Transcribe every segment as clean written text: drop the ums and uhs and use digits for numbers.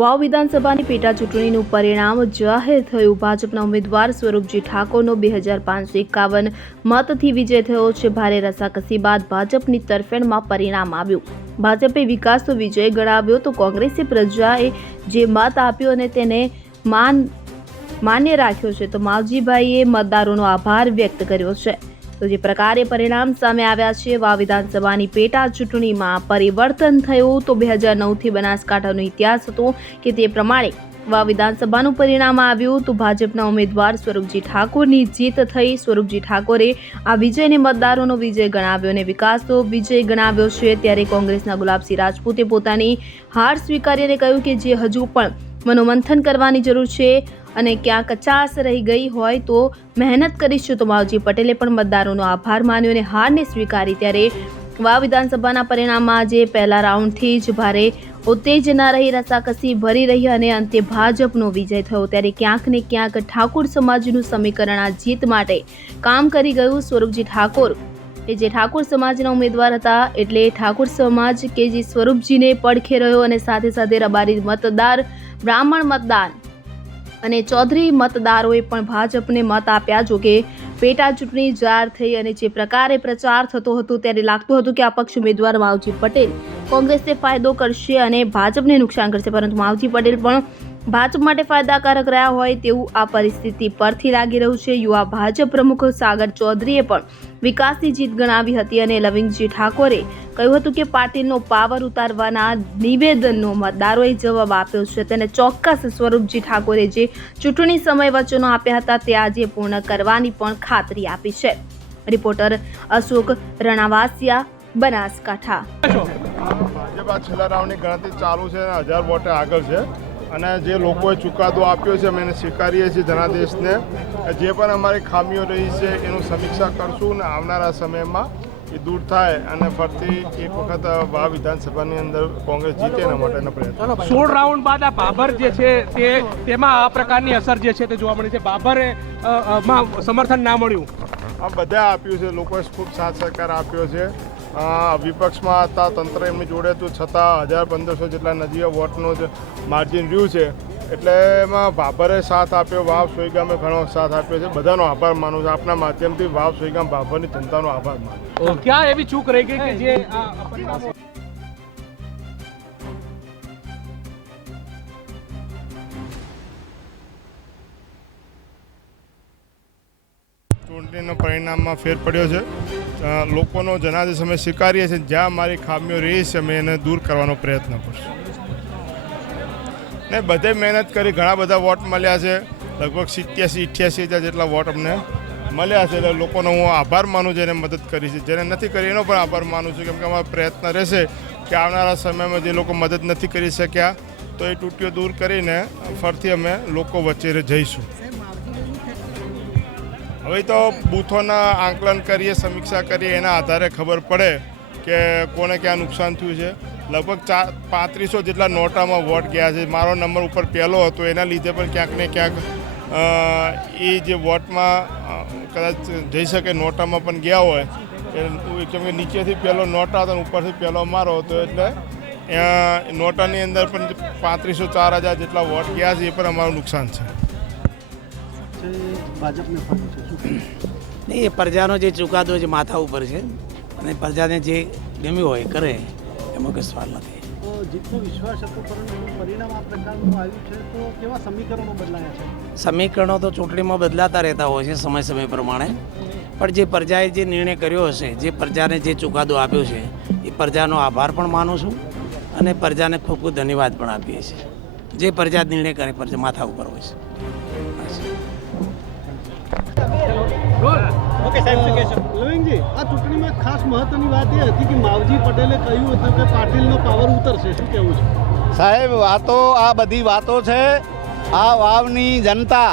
વાવ વિધાનસભાની પેટા ચૂંટણીનું પરિણામ જાહેર થયું। ભાજપના ઉમેદવાર સ્વરૂપજી ઠાકોરનો 2551 મતથી વિજય થયો છે। ભારે રસાકસી બાદ ભાજપની તરફેણમાં પરિણામ આવ્યું। ભાજપે વિકાસનો વિજય ગણાવ્યો તો કોંગ્રેસે પ્રજાએ જે મત આપ્યો અને તેને માન્ય રાખ્યો છે, તો માવજીભાઈએ મતદારોનો આભાર વ્યક્ત કર્યો છે। તો જે પ્રકારે પરિણામ સામે આવ્યા છે, વાવ વિધાનસભાની પેટા ચૂંટણીમાં પરિવર્તન થયું। તો 2009થી બનાસકાંઠાનો ઇતિહાસ હતો કે તે પ્રમાણે વાવ વિધાનસભાનું પરિણામ આવ્યું તો ભાજપના ઉમેદવાર સ્વરૂપજી ઠાકોરની જીત થઈ। સ્વરૂપજી ઠાકોરે આ વિજયને મતદારોનો વિજય ગણાવ્યો અને વિકાસનો વિજય ગણાવ્યો છે। ત્યારે કોંગ્રેસના ગુલાબસિંહ રાજપૂતે પોતાની હાર સ્વીકારી અને કહ્યું કે જે હજુ પણ મનોમંથન કરવાની જરૂર છે અને ક્યાં કચાશ રહી ગઈ હોય તો મહેનત કરીશું। તો માવજી પટેલે પણ મતદારોનો આભાર માન્યો અને હારને સ્વીકારી। ત્યારે વાવ વિધાનસભાના પરિણામમાં આજે પહેલા રાઉન્ડથી જ ભારે ઉત્તેજના રહી, રસાકસી ભરી રહી અને અંતે ભાજપનો વિજય થયો। ત્યારે ક્યાંક ને ક્યાંક ઠાકોર સમાજનું સમીકરણ આ જીત માટે કામ કરી ગયું। સ્વરૂપજી ઠાકોર કે જે ઠાકોર સમાજના ઉમેદવાર હતા, એટલે ઠાકોર સમાજ કે જે સ્વરૂપજીને પડખે રહ્યો અને સાથે સાથે રબારી મતદાર, બ્રાહ્મણ મતદાર અને ચૌધરી મતદારોએ પણ ભાજપને મત આપ્યા। જો કે પેટા ચૂંટણી જાહેર થઈ અને જે પ્રકારે પ્રચાર થતો હતો ત્યારે લાગતું હતું કે અપક્ષ ઉમેદવાર માવજી પટેલ કોંગ્રેસને ફાયદો કરશે અને ભાજપને નુકસાન કરશે, પરંતુ માવજી પટેલ પણ ભાજપ માટે ફાયદાકારક રહ્યા હોય તેવું આ પરિસ્થિતિ પરથી લાગી રહ્યું છે। યુવા ભાજપ પ્રમુખ સાગર ચૌધરીએ પણ વિકાસની જીત ગણાવી હતી અને લવિંગજી ઠાકોરે કહ્યું હતું કે પાટીલનો પાવર ઉતારવાના નિવેદનનો મતદારોએ જવાબ આપ્યો છે। તેને ચોક્કસ સ્વરૂપજી ઠાકોરે જે ચૂંટણી સમય વચનો આપ્યા હતા તે આજે પૂર્ણ કરવાની પણ ખાતરી આપી છે। રિપોર્ટર અશોક રણાવાસિયા, બનાસકાંઠા। ભાજપ છેલ્લા રાઉન્ડની ગણતરી ચાલુ છે, 1000 વોટે આગળ છે અને જે લોકોએ ચુકાદો આપ્યો છે અમે એને સ્વીકારીએ છીએ। જનાદેશને જે પણ અમારી ખામીઓ રહી છે એનું સમીક્ષા કરશું અને આવનારા સમયમાં એ દૂર થાય અને ફરીથી એક વખત વાવ વિધાનસભાની અંદર કોંગ્રેસ જીતે એના માટેનો પ્રયત્ન। 16 રાઉન્ડ બાદ આ બાબર જે છે તેમાં આ પ્રકારની અસર જે છે તે જોવા મળી છે। બાબરે માં સમર્થન ના મળ્યું, આ બધા આપ્યું છે, લોકોએ ખૂબ સાથ સહકાર આપ્યો છે। વિપક્ષમાં હતા, તંત્ર એમની જોડે હતું, છતાં 1500 જેટલા નજીવા વોટનું જ માર્જિન રહ્યું છે, એટલે એમાં ભાભરે સાથ આપ્યો, વાવ સોઈગામે ઘણો સાથ આપ્યો છે। બધાનો આભાર માનું છું, આપના માધ્યમથી વાવ સોઈગામ ભાભરની જનતાનો આભાર માનું। ક્યાં એવી ચૂક રહી ગઈ કે જે ચૂંટણીના પરિણામમાં ફેર પડ્યો છે। લોકોનો જનાદેશ અમે સ્વીકારીએ છીએ, જ્યાં મારી ખામીઓ રહી છે અમે એને દૂર કરવાનો પ્રયત્ન કરશું ને બધે મહેનત કરી, ઘણા બધા વોટ મળ્યા છે, લગભગ 87-88 જેટલા વોટ અમને મળ્યા છે। એટલે લોકોનો હું આભાર માનું છું, જેને મદદ કરી છે। જેને નથી કરી એનો પણ આભાર માનું છું, કેમ કે અમારો પ્રયત્ન રહેશે કે આવનારા સમયમાં જે લોકો મદદ નથી કરી શક્યા તો એ તૂટીઓ દૂર કરીને ફરીથી અમે લોકો વચ્ચે જઈશું। હવે તો બૂથોના આંકલન કરીએ, સમીક્ષા કરીએ, એના આધારે ખબર પડે કે કોને ક્યાં નુકસાન થયું છે। લગભગ 3500 જેટલા નોટામાં વોટ ગયા છે। મારો નંબર ઉપર પહેલો હતો, એના લીધે પણ ક્યાંક ને ક્યાંક એ જે વોટમાં કદાચ જઈ શકે નોટામાં પણ ગયા હોય, કેમ કે નીચેથી પહેલો નોટા હતો અને ઉપરથી પહેલો મારો હતો, એટલે નોટાની અંદર પણ 3500-4000 જેટલા વોટ ગયા છે, એ પણ અમારું નુકસાન છે। નહીં, એ પ્રજાનો જે ચુકાદો જે માથા ઉપર છે અને પ્રજાને જે ગમ્યું હોય કરે, એમાં કોઈ સવાલ નથી। જીતનો વિશ્વાસ હતો, પરંતુ પરિણામ આ પ્રકારનું આવ્યું છે, તો કેવા સમીકરણો બદલાયા છે? સમીકરણો તો ચૂંટણીમાં બદલાતા રહેતા હોય છે સમય પ્રમાણે, પણ જે પ્રજાએ જે નિર્ણય કર્યો હશે, જે પ્રજાને જે ચુકાદો આપ્યો છે, એ પ્રજાનો આભાર પણ માનું છું અને પ્રજાને ખૂબ ખૂબ ધન્યવાદ પણ આપીએ છીએ। જે પ્રજા નિર્ણય કરે પ્રજા માથા ઉપર હોય છે। લવિંગજી, આ ચૂંટણીમાં ખાસ મહત્વની વાત એ હતી કે માવજી પટેલે કહ્યું હતું કે પાટીલનો પાવર ઉતરશે, શું કહેવું છે? સાહેબ, વાતો આ બધી વાતો છે, આ વાવની જનતા,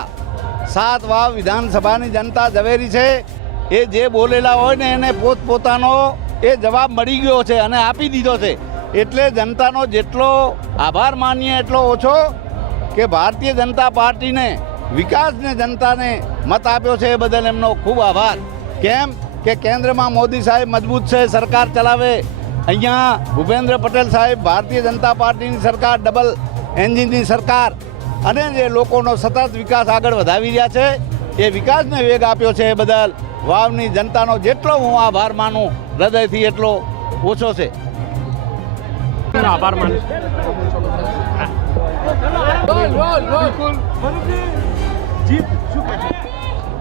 7 વાવ વિધાનસભાની જનતા ઝવેરી છે, એ જે બોલેલા હોય ને એને પોતપોતાનો એ જવાબ મળી ગયો છે અને આપી દીધો છે। એટલે જનતાનો જેટલો આભાર માનીએ એટલો ઓછો કે ભારતીય જનતા પાર્ટીને, વિકાસને જનતાને મત આપ્યો છે એ બદલ એમનો ખૂબ આભાર। કેમ કે કેન્દ્રમાં મોદી સાહેબ મજબૂત છે, સરકાર ચલાવે, અહીંયા ભૂપેન્દ્ર પટેલ સાહેબ ભારતીય જનતા પાર્ટીની સરકાર ડબલ એનજીની સરકાર અને જે લોકોનો સતત વિકાસ આગળ વધાવી રહ્યા છે એ વિકાસને વેગ આપ્યો છે એ બદલ વાવની જનતાનો જેટલો હું આભાર માનું હૃદયથી એટલો ઓછો છે. આભાર માનું જીત શું કહે છે?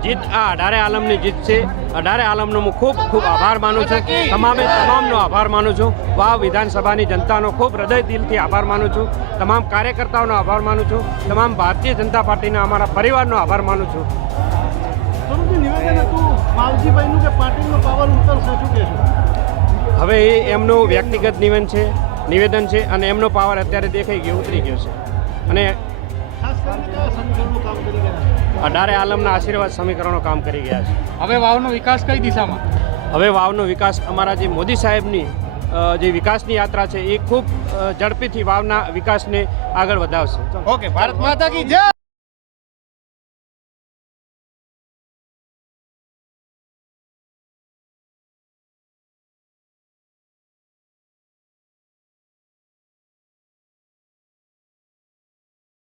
જીત આ 18 આલમની જીત છે. 18 આલમનો હું ખૂબ ખૂબ આભાર માનું છું. તમામનો આભાર માનું છું. વાવ વિધાનસભાની જનતાનો ખૂબ હૃદય દિલથી આભાર માનું છું. તમામ કાર્યકર્તાઓનો આભાર માનું છું. તમામ ભારતીય જનતા પાર્ટીના અમારા પરિવારનો આભાર માનું છું. સ્વરૂપજી નિવેદન હતું માવજીભાઈનું કે પાટીલનો પાવર ઉતરશે, શું કહેશો? હવે એ એમનું વ્યક્તિગત નિવેદન છે અને એમનો પાવર અત્યારે દેખાઈ ગયો, ઉતરી ગયો છે. અને ખાસ કરીને કયા સમીકરણો કામ કરી રહ્યા છે? 18 આલમના આશીર્વાદ સમીકરણો કામ કરી ગયા છે. હવે વાવનો વિકાસ કઈ દિશામાં? હવે વાવનો વિકાસ અમારા જે મોદી સાહેબની જે વિકાસની યાત્રા છે એ ખૂબ ઝડપીથી વાવના વિકાસને આગળ વધાવશે. ઓકે, ભારત માતા કી જય.